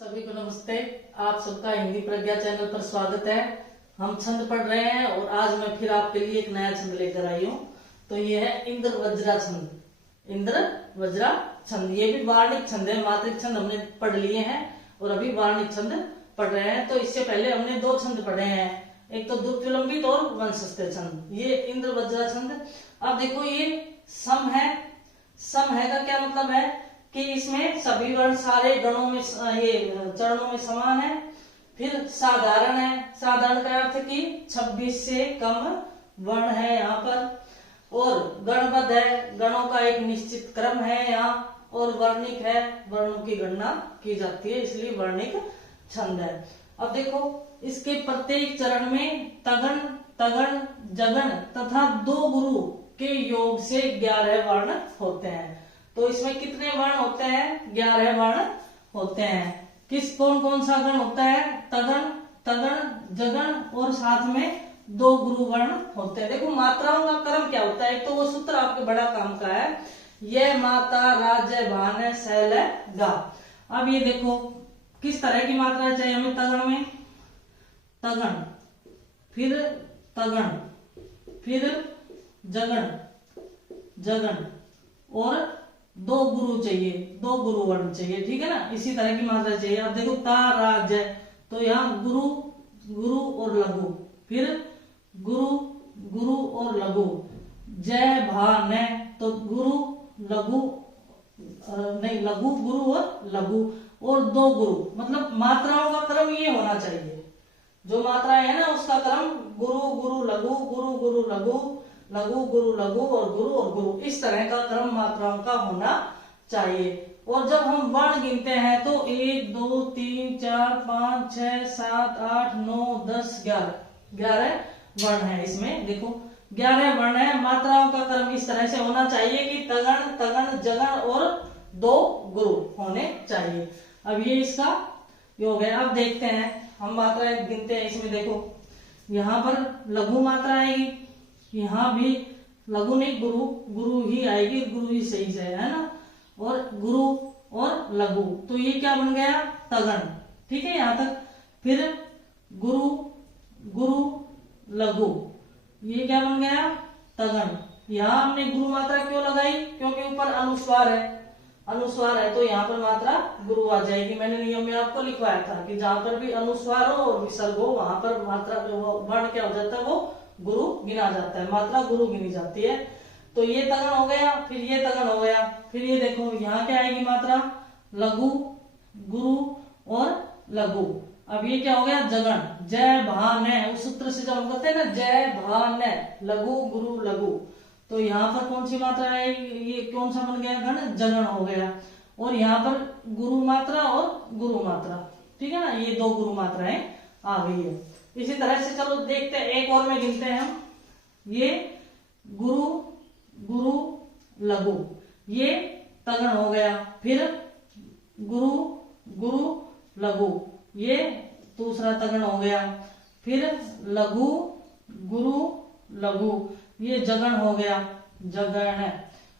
सभी को नमस्ते। आप सबका हिंदी प्रज्ञा चैनल पर स्वागत है। हम छंद पढ़ रहे हैं और आज मैं फिर आपके लिए एक नया छंद लेकर आई हूँ। तो ये है इंद्र वज्रा छंद। इंद्र वज्रा छंद ये भी वार्णिक छंद है। मात्रिक छंद हमने पढ़ लिए हैं और अभी वार्णिक छंद पढ़ रहे हैं। तो इससे पहले हमने दो छंद पढ़े हैं, एक तो दुर्विलंबित और वंशस्थ छंद। ये इंद्र वज्रा छंद। अब देखो ये सम है। सम है का क्या मतलब है कि इसमें सभी वर्ण सारे गणों में ये चरणों में समान है। फिर साधारण है। साधारण का अर्थ कि 26 से कम वर्ण है यहाँ पर। और गणबद्ध है, गणों का एक निश्चित क्रम है यहाँ। और वर्णिक है, वर्णों की गणना की जाती है, इसलिए वर्णिक छंद है। अब देखो इसके प्रत्येक चरण में तगण तगण जगण तथा दो गुरु के योग से 11 वर्ण होते हैं। तो इसमें कितने वर्ण होते हैं? 11 वर्ण होते हैं। किस कौन कौन सा गण होता है? तगण तगण जगण और साथ में दो गुरु वर्ण होते हैं। देखो मात्राओं का क्रम क्या होता है, एक तो वो सूत्र आपके बड़ा काम का है, ये माता राज्य भान शैल गा। अब ये देखो किस तरह की मात्रा चाहिए हमें तगण में। तगण फिर तगण फिर जगण जगण और दो गुरु चाहिए, दो गुरु वर्ण चाहिए, ठीक है ना। इसी तरह की मात्रा चाहिए। अब देखो ता राज है तो यहाँ गुरु गुरु और लघु, फिर गुरु गुरु और लघु। जय भा न तो गुरु लघु नहीं लघु गुरु और लघु और दो गुरु। मतलब मात्राओं का क्रम ये होना चाहिए। जो मात्रा है ना उसका क्रम गुरु गुरु लघु गुरु गुरु लघु लघु गुरु लघु और गुरु, इस तरह का क्रम मात्राओं का होना चाहिए। और जब हम वर्ण गिनते हैं तो 1 2 3 4 5 6 7 8 9 10 11 वर्ण है इसमें। देखो 11 वर्ण है। मात्राओं का क्रम इस तरह से होना चाहिए कि तगण तगण जगण और दो गुरु होने चाहिए। अब ये इसका योग है। अब देखते हैं हम मात्राएं गिनते हैं इसमें। देखो यहाँ पर लघु मात्रा आएगी, यहाँ भी लघु नहीं गुरु गुरु ही आएगी, गुरु ही सही से है ना। और गुरु और लघु तो ये क्या बन गया? तगण, ठीक है यहाँ तक। फिर गुरु गुरु लघु ये क्या बन गया? तगण। यहाँ हमने गुरु मात्रा क्यों लगाई? क्योंकि ऊपर अनुस्वार है, अनुस्वार है तो यहाँ पर मात्रा गुरु आ जाएगी। मैंने नियम में आपको लिखवाया था कि जहां पर भी अनुस्वार हो और विसर्ग हो वहां पर मात्रा वर्ण क्या हो जाता है? वो गुरु गिना जाता है, मात्रा गुरु गिनी जाती है। तो ये तगण हो गया, फिर ये तगण हो गया। फिर ये देखो यहाँ क्या आएगी मात्रा? लघु गुरु और लघु। अब ये क्या हो गया? जगण। जय भान उस सूत्र से जब हम करते हैं ना जय भान लघु गुरु लघु, तो यहाँ पर कौन सी मात्रा आएगी? ये कौन सा बन गया गण? जगण हो गया। और यहाँ पर गुरु मात्रा और गुरु मात्रा, ठीक है ना। ये दो गुरु मात्राएं आ गई है। इसी तरह से चलो देखते हैं, एक और में गिनते हैं हम। ये गुरु गुरु लघु ये तगण हो गया। फिर गुरु गुरु लघु ये दूसरा तगण हो गया। फिर लघु गुरु लघु ये जगण हो गया, जगण।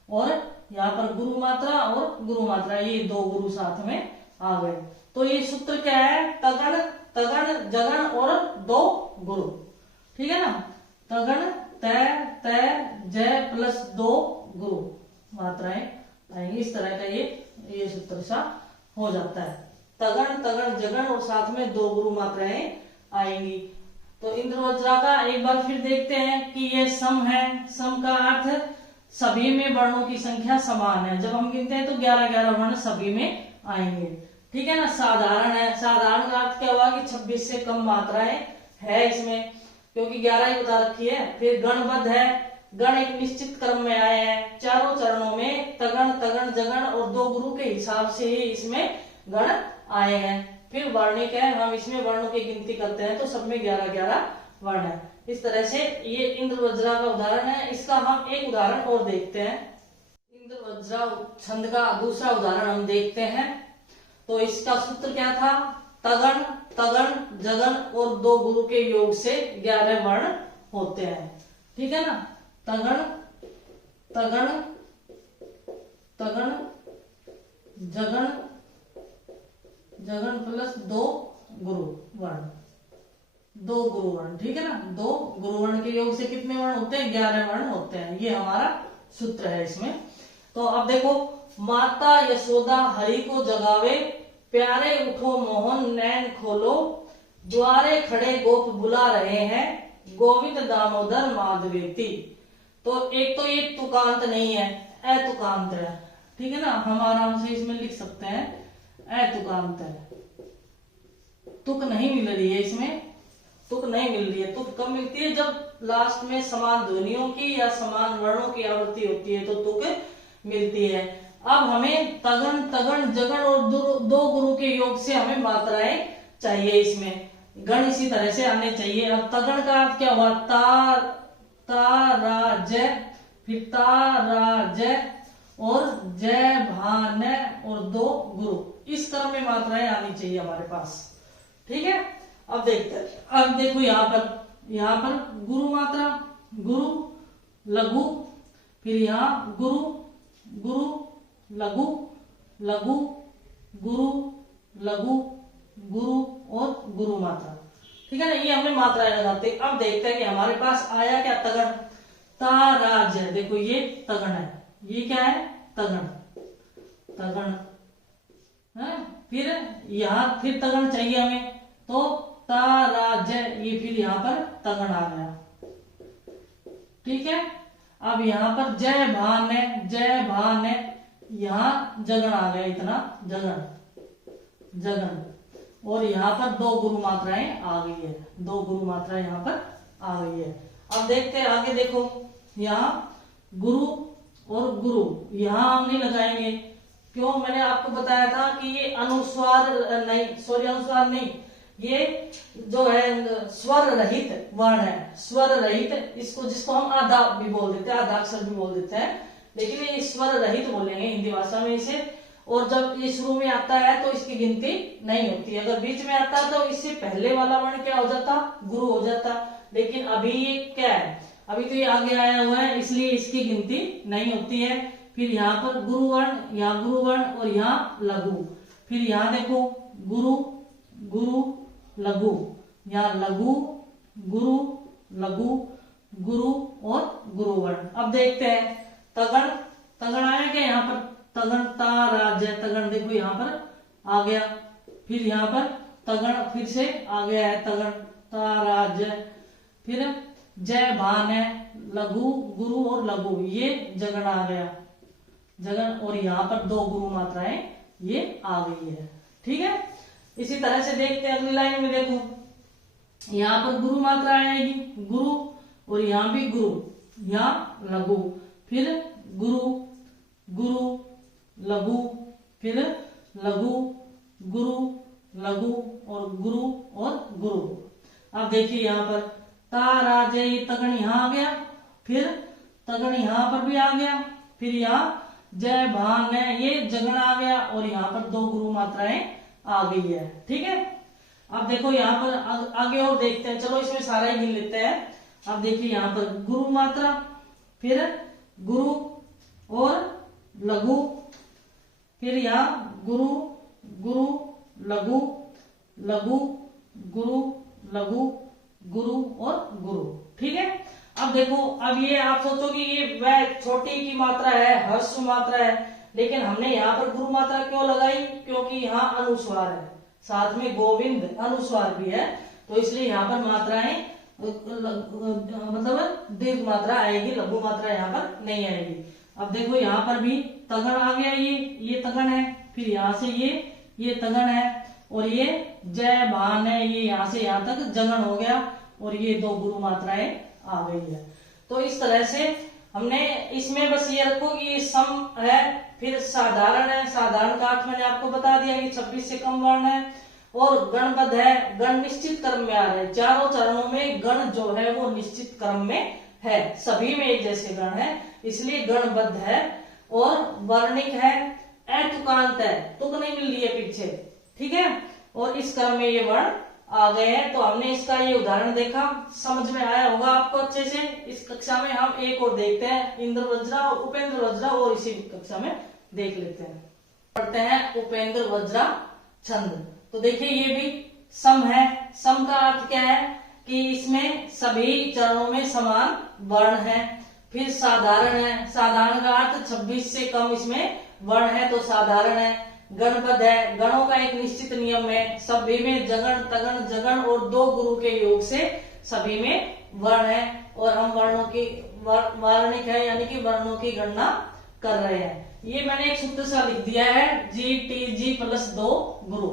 और यहाँ पर गुरु मात्रा और गुरु मात्रा ये दो गुरु साथ में आ गए। तो ये सूत्र क्या है? तगण तगण जगण और दो गुरु, ठीक है ना। तगण तय तय जय प्लस दो गुरु मात्राएं आएंगी। इस तरह का ये सूत्र सा हो जाता है। तगण तगण जगण और साथ में दो गुरु मात्राएं आएंगी। तो इंद्र वज्रा का एक बार फिर देखते हैं कि ये सम है। सम का अर्थ सभी में वर्णों की संख्या समान है। जब हम गिनते हैं तो 11 वर्ण सभी में आएंगे, ठीक है ना। साधारण है। साधारण का अर्थ क्या हुआ कि 26 से कम मात्राएं है इसमें, क्योंकि 11 ही बता रखी है। फिर गणबद्ध है। गण एक निश्चित क्रम में आए हैं, चारों चरणों में तगण तगण जगण और दो गुरु के हिसाब से ही इसमें गण आए हैं। फिर वर्णिक है। हम इसमें वर्णों की गिनती करते हैं तो सब में 11 वर्ण है। इस तरह से ये इंद्र वज्रा का उदाहरण है। इसका हम एक उदाहरण और देखते हैं। इंद्र वज्रा छंद का दूसरा उदाहरण हम देखते हैं। तो इसका सूत्र क्या था? तगण तगण जगण और दो गुरु के योग से 11 वर्ण होते हैं, ठीक है ना। तगण तगण तगण जगण जगन प्लस 2 गुरु वर्ण, 2 गुरु वर्ण, ठीक है ना। 2 गुरु वर्ण के योग से कितने वर्ण होते हैं? 11 वर्ण होते हैं। ये हमारा सूत्र है इसमें। तो अब देखो, माता यशोदा हरि को जगावे, प्यारे उठो मोहन नैन खोलो, द्वारे खड़े गोप बुला रहे हैं, गोविंद दामोदर माधवेती। तो एक तो ये तुकांत नहीं है, अतुकांत है, ठीक है ना। हम आराम से इसमें लिख सकते हैं अतुकांत है, तुक नहीं मिल रही है इसमें, तुक नहीं मिल रही है। तुक कब मिलती है? जब लास्ट में समान ध्वनियों की या समान वर्णों की आवृत्ति होती है तो तुक मिलती है। अब हमें तगन, तगन, जगन और 2 गुरु के योग से हमें मात्राएं चाहिए। इसमें गण इसी तरह से आने चाहिए। अब तगन का अर्थ क्या हुआ? ता, ता, रा, जय, फिर ता, रा, जय और जय, भान और 2 गुरु। इस क्रम में मात्राएं आनी चाहिए हमारे पास, ठीक है। अब देखते हैं, अब देखो यहाँ पर गुरु मात्रा, गुरु लघु, फिर यहाँ गुरु, गुरु लघु, लघु गुरु, लघु गुरु और गुरु मात्रा, ठीक है ना। ये हमने मात्राएं लगाते। अब देखते हैं कि हमारे पास आया क्या? तगन, ताराज। देखो ये तगन है, ये क्या है? तगन, तगन है। फिर यहाँ फिर तगन चाहिए हमें, तो ताराज, ये फिर यहाँ पर तगन आ गया, ठीक है। अब यहाँ पर जय भान है, जय भान है, यहाँ जगन आ गया, इतना जगन, जगन। और यहाँ पर 2 गुरु मात्राएं आ गई है, 2 गुरु मात्राएं यहाँ पर आ गई है। अब देखते हैं आगे, देखो यहाँ गुरु और गुरु यहाँ हम नहीं लगाएंगे, क्यों? मैंने आपको बताया था कि ये अनुस्वार नहीं, सॉरी अनुस्वार नहीं, ये जो है स्वर रहित वर्ण है, स्वर रहित। इसको, जिसको हम आधा भी बोल देते हैं, आधाक्षर भी बोल देते हैं, लेकिन ये स्वर रहित बोलेंगे हिंदी भाषा में इसे। और जब ये शुरू में आता है तो इसकी गिनती नहीं होती। अगर बीच में आता है तो इससे पहले वाला वर्ण क्या हो जाता? गुरु हो जाता। लेकिन अभी ये क्या है? अभी तो ये आगे आया हुआ है, इसलिए इसकी गिनती नहीं होती है। फिर यहाँ पर गुरु वर्ण, यहाँ गुरु वर्ण और यहाँ लघु। फिर यहाँ देखो गुरु, गुरु लघु, यहाँ लघु, गुरु, लघु, गुरु और गुरु वर्ण। अब देखते हैं तगन, तगन आया क्या यहाँ पर? तगन, ताराज, तगन देखो यहाँ पर आ गया। फिर यहाँ पर तगन फिर से आ गया है, तगन, ताराज। फिर जय भान है, लघु, गुरु और लघु, ये जगन आ गया, जगन। और यहाँ पर 2 गुरु मात्राएं ये आ गई है, ठीक है। इसी तरह से देखते हैं अगली लाइन में, देखो यहाँ पर गुरु मात्रा आएगी, गुरु, और यहाँ भी गुरु, यहाँ लघु, फिर गुरु, गुरु, लघु, फिर लघु, गुरु, लघु और गुरु और गुरु। अब देखिए यहाँ पर ताराज, ये तगन यहाँ आ गया, फिर तगन यहाँ पर भी आ गया, फिर यहाँ जय भान है, ये जगन आ गया, और यहाँ पर 2 गुरु मात्राएं आ गई है, ठीक है। अब देखो यहाँ पर आगे और देखते हैं, चलो इसमें सारा ही गिन लेते हैं। अब देखिए यहाँ पर गुरु मात्रा, फिर गुरु और लघु, फिर यहाँ गुरु, गुरु, लघु, लघु, गुरु, लघु, गुरु और गुरु, ठीक है। अब देखो, अब ये आप सोचो कि ये वह छोटी की मात्रा है, ह्रस्व मात्रा है, लेकिन हमने यहाँ पर गुरु मात्रा क्यों लगाई? क्योंकि यहाँ अनुस्वार है, साथ में गोविंद अनुस्वार भी है, तो इसलिए यहाँ पर मात्राएं मतलब दीर्घ मात्रा आएगी, लघु मात्रा यहाँ पर नहीं आएगी। अब देखो यहाँ पर भी तगन आ गया, ये तगन है, फिर यहाँ से ये तगन है, और ये जय भान है, ये यहाँ से यहाँ तक जगन हो गया, और ये 2 गुरु मात्राएं आ गई है। तो इस तरह से हमने इसमें बस ये रखो कि ये सम है, फिर साधारण है, साधारण का अर्थ मैंने आपको बता दिया कि 26 से कम वर्ण है, और गणबद्ध है, गण निश्चित क्रम में आ रहे हैं। चारों चरणों में गण जो है वो निश्चित क्रम में है, सभी में एक जैसे गण है, इसलिए गणबद्ध है, और वर्णिक है, अतुकांत है, तुक नहीं मिल रही है पीछे, ठीक है। और इस क्रम में ये वर्ण आ गए हैं। तो हमने इसका ये उदाहरण देखा, समझ में आया होगा आपको अच्छे से। इस कक्षा में हम एक और देखते हैं, इंद्र वज्रा और उपेंद्र वज्रा, और इसी कक्षा में देख लेते हैं। पढ़ते हैं उपेंद्र वज्रा छंद। तो देखिए ये भी सम है। सम का अर्थ क्या है कि इसमें सभी चरणों में समान वर्ण है। फिर साधारण है, साधारण का अर्थ 26 से कम इसमें वर्ण है तो साधारण है। गणपद है, गणों का एक निश्चित नियम है, सभी में जगण तगण जगण और 2 गुरु के योग से सभी में वर्ण है और हम वर्णों की वार्णिक है यानी कि वर्णों की गणना कर रहे हैं। ये मैंने एक सूत्र सा लिख दिया है, GTG प्लस 2 गुरु।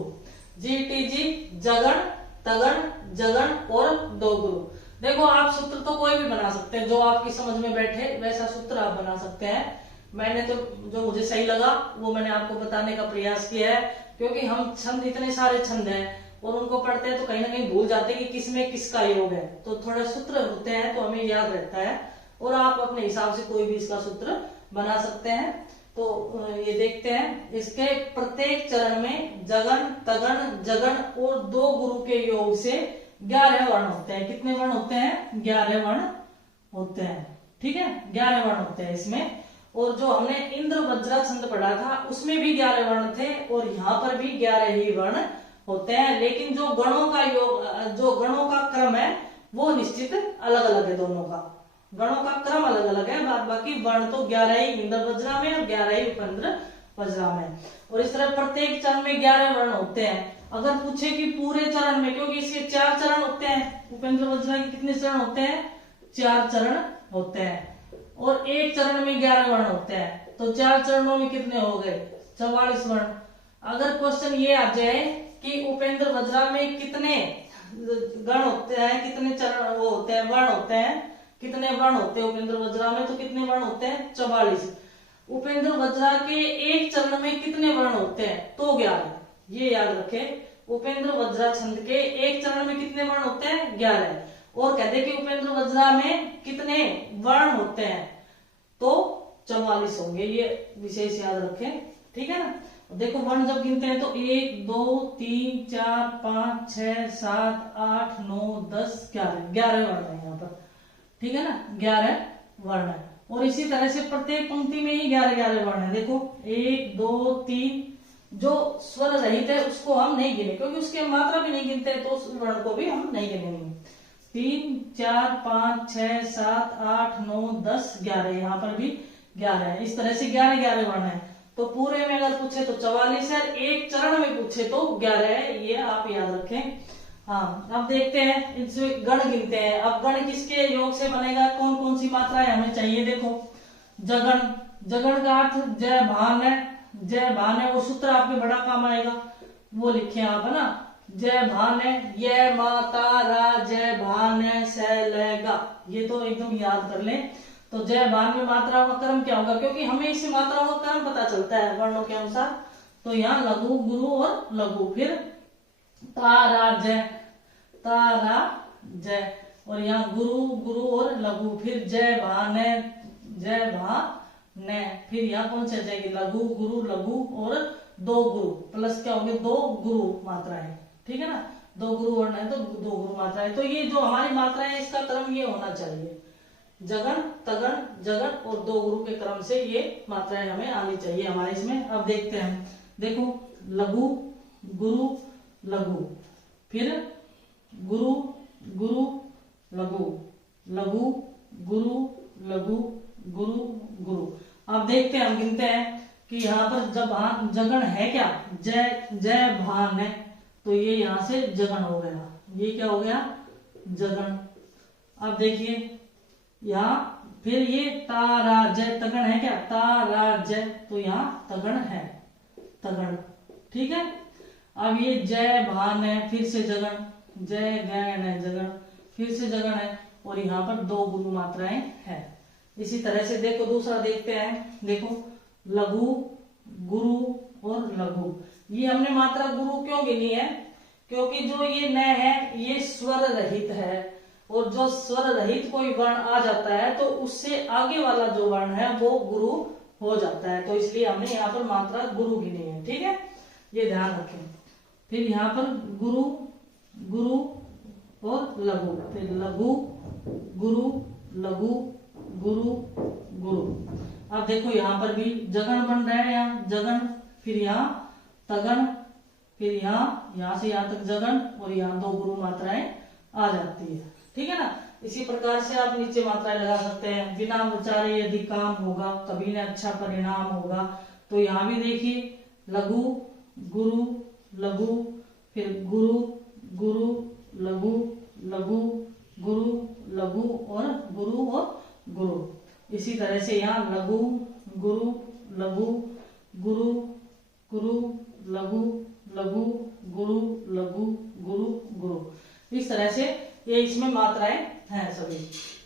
GTG जगण तगण जगण और 2 गुरु। देखो आप सूत्र तो कोई भी बना सकते हैं, जो आपकी समझ में बैठे वैसा सूत्र आप बना सकते हैं। मैंने तो जो मुझे सही लगा वो मैंने आपको बताने का प्रयास किया है, क्योंकि हम छंद इतने सारे छंद हैं और उनको पढ़ते हैं तो कहीं ना कहीं भूल जाते हैं कि किसमें किसका योग है। तो थोड़े सूत्र होते हैं तो हमें याद रहता है और आप अपने हिसाब से कोई भी इसका सूत्र बना सकते हैं। तो ये देखते हैं, इसके प्रत्येक चरण में जगण तगण जगण और 2 गुरु के योग से 11 वर्ण होते हैं। कितने वर्ण होते हैं? 11 वर्ण होते हैं। ठीक है, 11 वर्ण होते हैं इसमें। और जो हमने इंद्र वज्रा छंद पढ़ा था उसमें भी 11 वर्ण थे और यहाँ पर भी 11 ही वर्ण होते हैं। लेकिन जो गणों का योग, जो गणों का क्रम है वो निश्चित अलग अलग है। दोनों का गणों का क्रम अलग अलग है, बाकी वर्ण तो 11 ही इंद्र वज्रा में और 11 ही उपेंद्र वज्रा में। और इस तरह प्रत्येक चरण में 11 वर्ण होते हैं। अगर पूछे कि पूरे चरण में, क्योंकि इसके 4 चरण होते हैं, उपेंद्र वज्रा के कितने चरण होते हैं? 4 चरण होते हैं और एक चरण में 11 वर्ण होते हैं। तो 4 चरणों में कितने हो गए? 44 वर्ण। अगर क्वेश्चन ये आ जाए कि उपेंद्र वज्रा में कितने गण होते हैं, कितने चरण वो होते हैं, वर्ण होते हैं, कितने वर्ण होते हैं उपेंद्र वज्रा में, तो कितने वर्ण होते हैं? 44। उपेंद्र वज्रा के एक चरण में कितने वर्ण होते हैं? तो 11। ये याद रखें, उपेंद्र वज्रा छंद के एक चरण में कितने वर्ण होते हैं? 11। और कहते हैं कि उपेंद्र वज्रा में कितने वर्ण होते हैं? तो 44 होंगे। ये विशेष याद रखें, ठीक है ना। देखो वर्ण जब गिनते हैं तो 1 2 3 4 5 6 7 8 9 10 11 वर्ण है यहाँ पर, ठीक है ना। 11 वर्ण है और इसी तरह से प्रत्येक पंक्ति में ही 11 वर्ण है। देखो 1 2 3, जो स्वर रहित है उसको हम नहीं गिने क्योंकि उसके मात्रा भी नहीं गिनते, तो उस वर्ण को भी हम नहीं गिनेंगे। 3 4 5 6 7 8 9 10 11, यहाँ पर भी 11 है। इस तरह से 11 वर्ण है। तो पूरे में अगर पूछे तो 44 है, एक चरण में पूछे तो 11 है। ये आप याद रखें। हाँ, अब देखते हैं इसमें गण गिनते हैं। अब गण किसके योग से बनेगा? कौन कौन सी मात्राएं हमें चाहिए? देखो जगण, जगण का अर्थ जय भान है। जय भान है वो सूत्र आपके बड़ा काम आएगा, वो लिखे आप, है ना। जय भान है, ये माता रा जय भान है सैलेगा, ये तो एकदम याद कर लें। तो जय भान में मात्राओं का क्रम क्या होगा? क्योंकि हमें इससे मात्राओं का क्रम पता चलता है वर्णों के अनुसार। तो यहाँ लघु गुरु और लघु, फिर तारा जय, तारा जय, और यहाँ गुरु गुरु और लघु, फिर जय भान है, जय भान है, फिर यहाँ कौन से जाएगी? लघु गुरु लघु और 2 गुरु प्लस क्या होंगे? 2 गुरु मात्राएं, ठीक है ना। 2 गुरु वर्ण है तो 2 गुरु मात्राएं। तो ये जो हमारी मात्राएं है इसका क्रम ये होना चाहिए, जगण तगण जगण और 2 गुरु के क्रम से ये मात्राएं हमें आनी चाहिए हमारे इसमें। अब देखते हैं, देखो लघु गुरु लघु, फिर गुरु गुरु लघु, लघु गुरु लघु गुरु गुरु। अब देखते हैं, हम गिनते हैं कि यहाँ पर जब जगण है क्या? जय जय भान है, तो ये यहाँ से जगण हो गया। ये क्या हो गया? जगण। अब देखिए यहाँ फिर ये तारा जय, तगण है क्या? तारा जय, तो यहाँ तगण है, तगण, ठीक है। अब ये जय भान है, फिर से जगण, जय गण है जगण, फिर से जगण है और यहाँ पर 2 गुरु मात्राएं हैं। इसी तरह से देखो दूसरा देखते हैं, देखो लघु गुरु और लघु। ये हमने मात्रा गुरु क्यों गिनी है? क्योंकि जो ये न है ये स्वर रहित है और जो स्वर रहित कोई वर्ण आ जाता है तो उससे आगे वाला जो वर्ण है वो गुरु हो जाता है, तो इसलिए हमने यहाँ पर मात्रा गुरु गिनी है, ठीक है। ये ध्यान रखें। फिर यहाँ पर गुरु गुरु और लघु, फिर लघु गुरु लघु गुरु गुरु। अब देखो यहाँ पर भी जगण बन रहा है, यहाँ जगण, फिर यहाँ तगण फिर यहाँ से यहाँ तक जगन और यहाँ 2 गुरु मात्राएं आ जाती है। ठीक है ना। इसी प्रकार से आप नीचे मात्राएं लगा सकते हैं। बिना विचारे यदि काम होगा कभी न अच्छा परिणाम होगा। तो यहाँ भी देखिए लघु गुरु लघु, फिर गुरु गुरु लघु लघु गुरु लघु और गुरु। इसी तरह से यहाँ लघु गुरु लघु गुरु गुरु लघु लघु गुरु लघु गुरु गुरु। इस तरह से ये इसमें मात्राएं हैं सभी।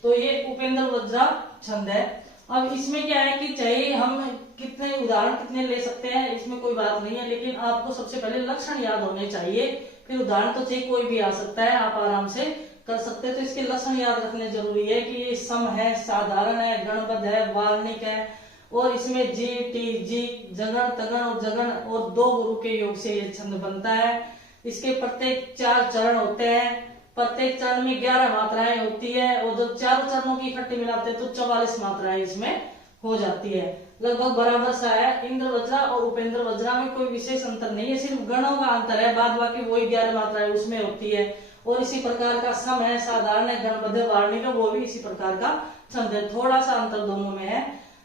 तो ये उपेंद्र वज्रा छंद है। अब इसमें क्या है कि चाहे हम कितने उदाहरण कितने ले सकते हैं इसमें कोई बात नहीं है, लेकिन आपको सबसे पहले लक्षण याद होने चाहिए। फिर उदाहरण तो चाहे कोई भी आ सकता है, आप आराम से कर सकते हैं। तो इसके लक्षण याद रखने जरूरी है कि ये सम है, साधारण है, गणबद्ध है, वार्णिक है और इसमें जी टी जी जगन तगन और जगन और 2 गुरु के योग से ये छंद बनता है। इसके प्रत्येक 4 चरण होते हैं। प्रत्येक चरण में 11 मात्राएं होती है और जब चारों चरणों की इकट्ठी मिलाते हैं तो 44 मात्राएं इसमें हो जाती है। लगभग बराबर सा है। इंद्र वज्रा और उपेंद्र वज्रा में कोई विशेष अंतर नहीं है, सिर्फ गणों का अंतर है, बाद बाकी वही 11 मात्राएं उसमें होती है। और इसी प्रकार का सम है, साधारण है, गणबद्ध, वार्णिक है, वो भी इसी प्रकार का छंद है। थोड़ा सा अंतर दोनों में है।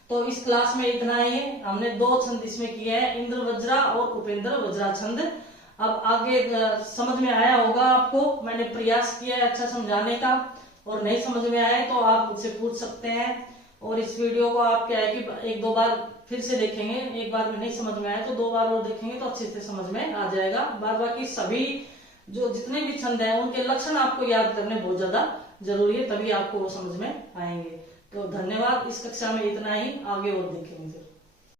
तो इस क्लास में इतना ही। हमने 2 छंद इसमें किए हैं, इंद्र वज्रा और उपेंद्र वज्रा छंद। अब आगे समझ में आया होगा आपको। मैंने प्रयास किया है अच्छा समझाने का, और नहीं समझ में आए तो आप मुझसे पूछ सकते हैं। और इस वीडियो को आप क्या है कि 1-2 बार फिर से देखेंगे। एक बार में नहीं समझ में आए तो 2 बार और देखेंगे तो अच्छे से समझ में आ जाएगा। बाद बाकी सभी जो जितने भी छंद हैं उनके लक्षण आपको याद करने बहुत ज्यादा जरूरी है, तभी आपको वो समझ में आएंगे। तो धन्यवाद। इस कक्षा में इतना ही, आगे और देखेंगे।